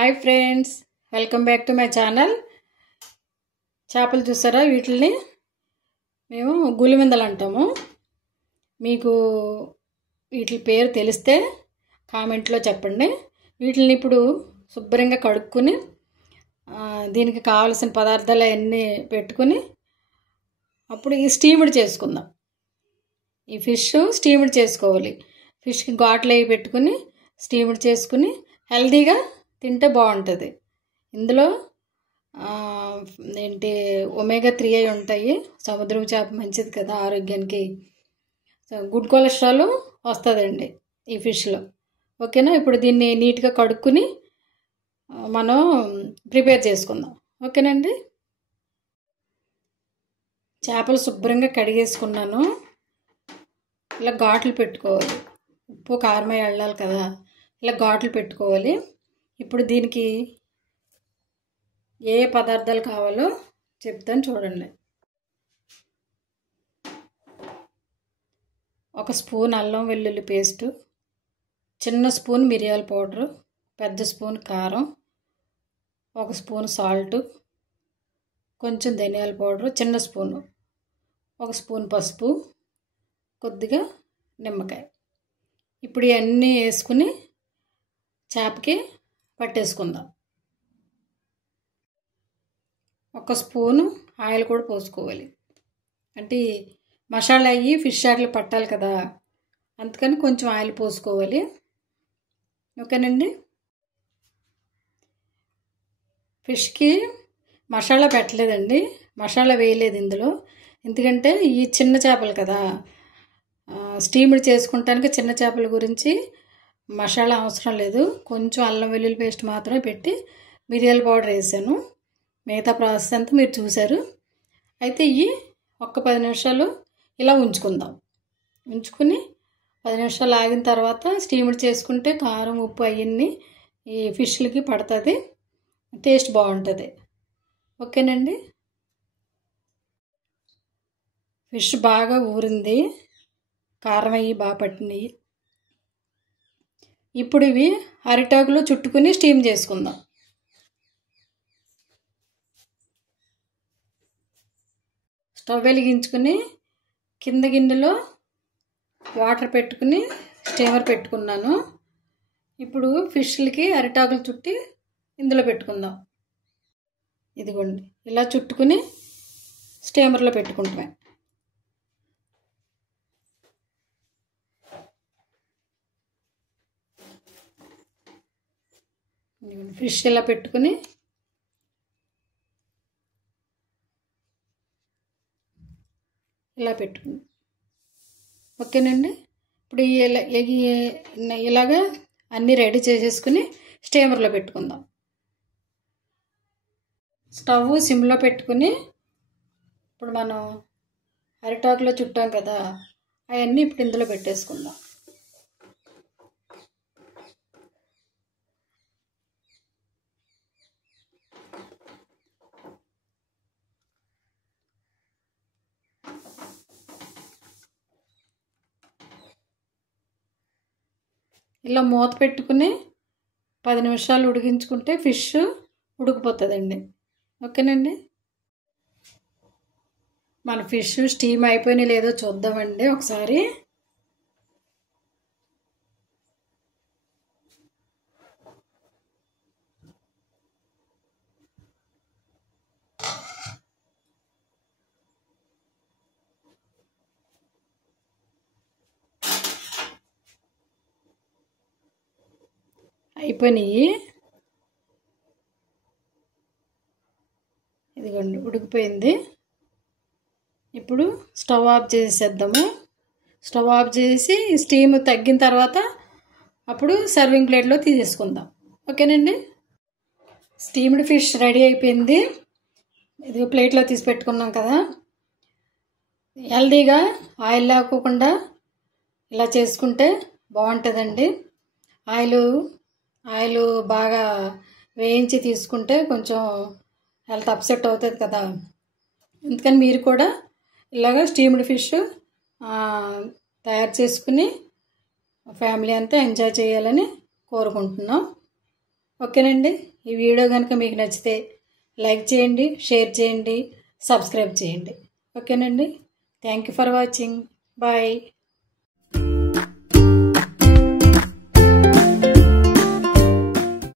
Hi friends, welcome back to my channel. చేపలు చూసారా? వీటిని మేము గులిమిందలు అంటాము. మీకు వీటి పేరు తెలిస్తే కామెంట్లో చెప్పండి. వీటిని ఇప్పుడు శుభ్రంగా కడుక్కొని దీనికి కావాల్సిన పదార్థాలు అన్నీ పెట్టుకుని అప్పుడు ఈ స్టీమ్డ్ చేసుకుందాం. ఈ ఫిష్ స్టీమ్డ్ చేసుకోవాలి. ఫిష్కి ఘాట్లు అవి పెట్టుకుని స్టీమ్డ్ చేసుకుని హెల్తీగా తింటే బాగుంటుంది. ఇందులో ఒమేగా 3 అవి ఉంటాయి. సముద్రం చేప మంచిది కదా ఆరోగ్యానికి. గుడ్ కొలెస్ట్రాల్ వస్తుందండి ఈ ఫిష్లో. ఓకేనా? ఇప్పుడు దీన్ని నీట్గా కడుక్కుని మనం ప్రిపేర్ చేసుకుందాం. ఓకేనండి. చేపలు శుభ్రంగా కడిగేసుకున్నాను. ఇలా ఘాట్లు పెట్టుకోవాలి. ఉప్పు కారం వెళ్ళాలి కదా, ఇలా ఘాట్లు పెట్టుకోవాలి. ఇప్పుడు దీనికి ఏ పదార్థాలు కావాలో చెప్తాను చూడండి. 1 స్పూన్ అల్లం వెల్లుల్లి పేస్టు, చిన్న స్పూన్ మిరియాల పౌడరు, పెద్ద స్పూన్ కారం, 1 స్పూన్ సాల్టు, కొంచెం ధనియాల పౌడరు చిన్న స్పూను, 1 స్పూన్ పసుపు, కొద్దిగా నిమ్మకాయ. ఇప్పుడు ఇవన్నీ వేసుకుని చేపకి పట్టేసుకుందాం. 1 స్పూను ఆయిల్ కూడా పోసుకోవాలి. అంటే మసాలా అయ్యి ఫిష్ ఆయిల్ పట్టాలి కదా, అందుకని కొంచెం ఆయిల్ పోసుకోవాలి. ఓకేనండి. ఫిష్కి మసాలా పెట్టలేదండి, మసాలా వేయలేదు ఇందులో. ఎందుకంటే ఈ చిన్న చేపలు కదా, స్టీమ్డ్ చేసుకుంటానికి చిన్న చేపల గురించి మసాలా అవసరం లేదు. కొంచెం అల్లం వెల్లుల్లి పేస్ట్ మాత్రమే పెట్టి మిరియాల పౌడర్ వేసాను. మిగతా ప్రాసెస్ అంతా మీరు చూశారు. అయితే ఇవి 10 నిమిషాలు ఇలా ఉంచుకుందాం. ఉంచుకుని 10 నిమిషాలు ఆగిన తర్వాత స్టీమ్డ్ చేసుకుంటే కారం ఉప్పు అవన్నీ ఈ ఫిష్లకి పడుతుంది, టేస్ట్ బాగుంటుంది. ఓకేనండి. ఫిష్ బాగా ఊరింది, కారం అయ్యి బాగా పట్టినాయి. ఇప్పుడు ఇవి అరిటాకులో చుట్టుకుని స్టీమ్ చేసుకుందాం. స్టవ్ వెలిగించుకుని కింద గిన్నెలో వాటర్ పెట్టుకుని స్టీమర్ పెట్టుకున్నాను. ఇప్పుడు ఫిష్లకి అరిటాకులు చుట్టి ఇందులో పెట్టుకుందాం. ఇదిగోండి, ఇలా చుట్టుకుని స్టీమర్లో పెట్టుకుంటాం. ఫిష్ ఇలా పెట్టుకుని ఇలా పెట్టుకుని ఓకేనండి. ఇప్పుడు ఇలాగా అన్నీ రెడీ చేసేసుకుని స్టీమర్లో పెట్టుకుందాం. స్టవ్ సిమ్లో పెట్టుకుని ఇప్పుడు మనం అరిటాకులో చుట్టాం కదా, అవన్నీ ఇప్పుడు ఇందులో పెట్టేసుకుందాం. ఇలా మూత పెట్టుకుని 10 నిమిషాలు ఉడికించుకుంటే ఫిష్ ఉడికిపోతుందండి. ఓకేనండి. మన ఫిష్ స్టీమ్ అయిపోయినా లేదో చూద్దామండి ఒకసారి. అయిపోయినాయి. ఇదిగోండి, ఉడికిపోయింది. ఇప్పుడు స్టవ్ ఆఫ్ చేసేద్దాము. స్టవ్ ఆఫ్ చేసి స్టీమ్ తగ్గిన తర్వాత అప్పుడు సర్వింగ్ ప్లేట్లో తీసేసుకుందాం. ఓకేనండి. స్టీమ్డ్ ఫిష్ రెడీ అయిపోయింది. ఇది ప్లేట్లో తీసి పెట్టుకున్నాం కదా. హెల్దీగా ఆయిల్ లేకోకుండా ఇలా చేసుకుంటే బాగుంటుందండి. ఆయిల్ బాగా వేయించి తీసుకుంటే కొంచెం హెల్త్ అప్సెట్ అవుతుంది కదా, అందుకని మీరు కూడా ఇలాగ స్టీమ్డ్ ఫిష్ తయారు చేసుకుని ఫ్యామిలీ అంతా ఎంజాయ్ చేయాలని కోరుకుంటున్నాం. ఓకేనండి. ఈ వీడియో కనుక మీకు నచ్చితే లైక్ చేయండి, షేర్ చేయండి, సబ్స్క్రైబ్ చేయండి. ఓకేనండి. Thank you for watching. Bye.